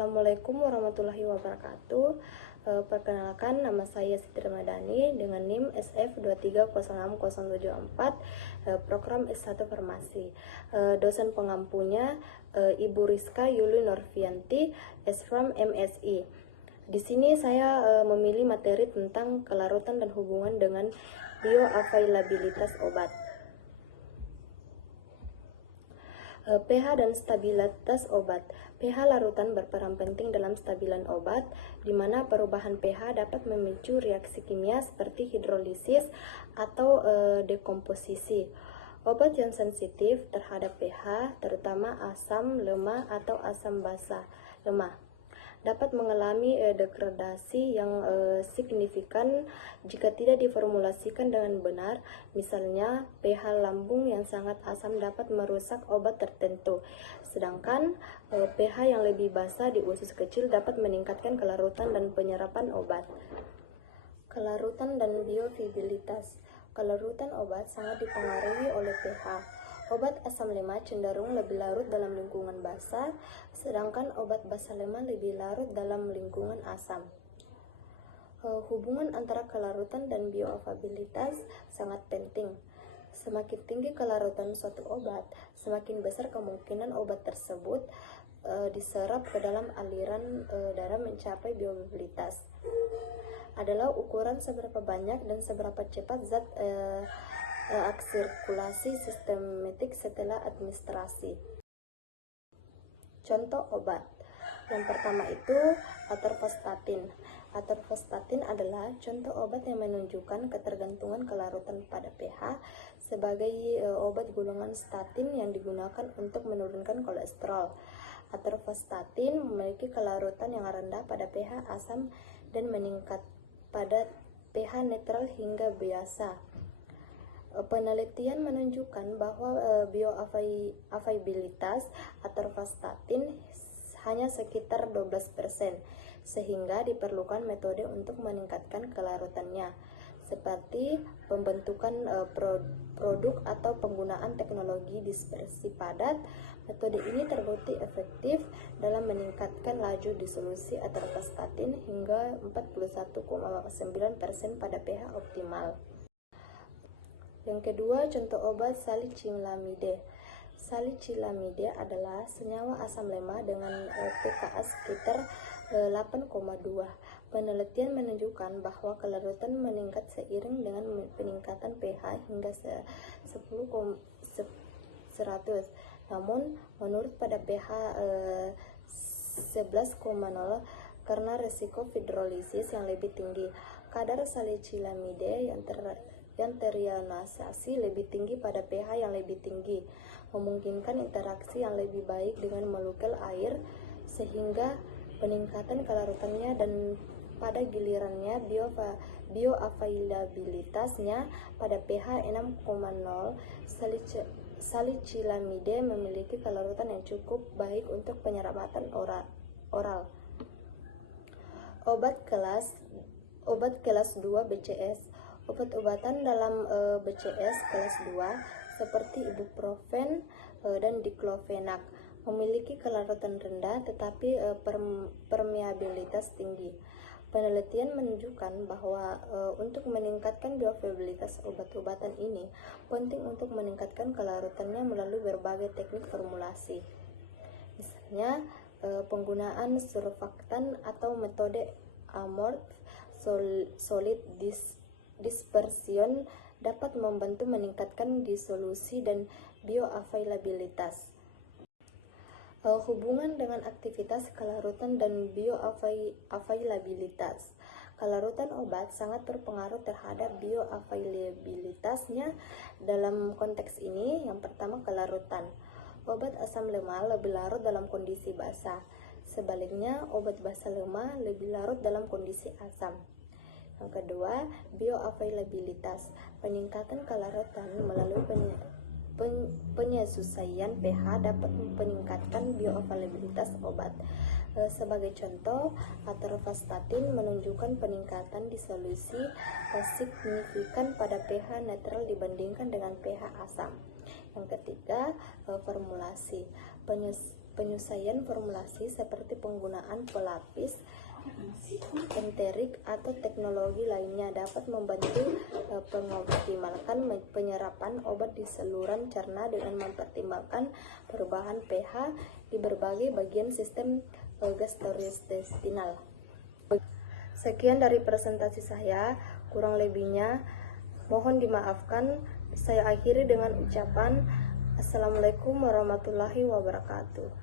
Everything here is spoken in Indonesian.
Assalamualaikum warahmatullahi wabarakatuh. Perkenalkan, nama saya Siti Ramadhani dengan NIM SF230674, program S1 Farmasi. Dosen pengampunya Ibu Rizka Yuli Norvianti, S-Farm MSI. Di sini saya memilih materi tentang kelarutan dan hubungan dengan bioavailabilitas obat. pH dan stabilitas obat. pH larutan berperan penting dalam stabilan obat, di mana perubahan pH dapat memicu reaksi kimia seperti hidrolisis atau dekomposisi. Obat yang sensitif terhadap pH, terutama asam lemah atau asam basa lemah, dapat mengalami degradasi yang signifikan jika tidak diformulasikan dengan benar. Misalnya, pH lambung yang sangat asam dapat merusak obat tertentu, sedangkan pH yang lebih basa di usus kecil dapat meningkatkan kelarutan dan penyerapan obat. Kelarutan dan bioavailabilitas. Kelarutan obat sangat dipengaruhi oleh pH. Obat asam lemah cenderung lebih larut dalam lingkungan basa, sedangkan obat basa lemah lebih larut dalam lingkungan asam. Hubungan antara kelarutan dan bioavailabilitas sangat penting. Semakin tinggi kelarutan suatu obat, semakin besar kemungkinan obat tersebut diserap ke dalam aliran darah mencapai bioavailabilitas. Adalah ukuran seberapa banyak dan seberapa cepat zat sirkulasi sistematik setelah administrasi. Contoh obat. Yang pertama itu atorvastatin. Atorvastatin adalah contoh obat yang menunjukkan ketergantungan kelarutan pada pH sebagai obat golongan statin yang digunakan untuk menurunkan kolesterol. Atorvastatin memiliki kelarutan yang rendah pada pH asam dan meningkat pada pH netral hingga biasa. Penelitian menunjukkan bahwa bioavailabilitas atorvastatin hanya sekitar 12%, sehingga diperlukan metode untuk meningkatkan kelarutannya, seperti pembentukan produk atau penggunaan teknologi dispersi padat. Metode ini terbukti efektif dalam meningkatkan laju disolusi atorvastatin hingga 41,9% pada pH optimal. Yang kedua, contoh obat salicilamide. Salicilamide adalah senyawa asam lemah dengan pKa sekitar 8,2. Penelitian menunjukkan bahwa kelarutan meningkat seiring dengan peningkatan pH hingga 10,100. Namun, menurut pada pH 11,0 karena resiko hidrolisis yang lebih tinggi, kadar salicilamide yang terionasasi lebih tinggi pada pH yang lebih tinggi, memungkinkan interaksi yang lebih baik dengan molekul air, sehingga peningkatan kelarutannya dan pada gilirannya bioavailabilitasnya pada pH 6,0. Salicilamide memiliki kelarutan yang cukup baik untuk penyerapan oral. Obat kelas 2 BCS. Obat-obatan dalam BCS kelas 2 seperti ibuprofen dan diklofenak memiliki kelarutan rendah tetapi permeabilitas tinggi. Penelitian menunjukkan bahwa untuk meningkatkan bioavailabilitas obat-obatan ini penting untuk meningkatkan kelarutannya melalui berbagai teknik formulasi. Misalnya penggunaan surfaktan atau metode amorph solid dispersion dapat membantu meningkatkan disolusi dan bioavailabilitas. Hubungan dengan aktivitas kelarutan dan bioavailabilitas. Kelarutan obat sangat berpengaruh terhadap bioavailabilitasnya. Dalam konteks ini, yang pertama kelarutan. Obat asam lemah lebih larut dalam kondisi basa. Sebaliknya, obat basa lemah lebih larut dalam kondisi asam. Yang kedua, bioavailabilitas. Peningkatan kelarutan melalui penyesuaian pH dapat meningkatkan bioavailabilitas obat. Sebagai contoh, atorvastatin menunjukkan peningkatan disolusi signifikan pada pH netral dibandingkan dengan pH asam. Yang ketiga, formulasi. Penyesuaian formulasi seperti penggunaan pelapis, enterik, atau teknologi lainnya dapat membantu mengoptimalkan penyerapan obat di saluran cerna dengan mempertimbangkan perubahan pH di berbagai bagian sistem gastrointestinal. Sekian dari presentasi saya, kurang lebihnya mohon dimaafkan. Saya akhiri dengan ucapan Assalamualaikum warahmatullahi wabarakatuh.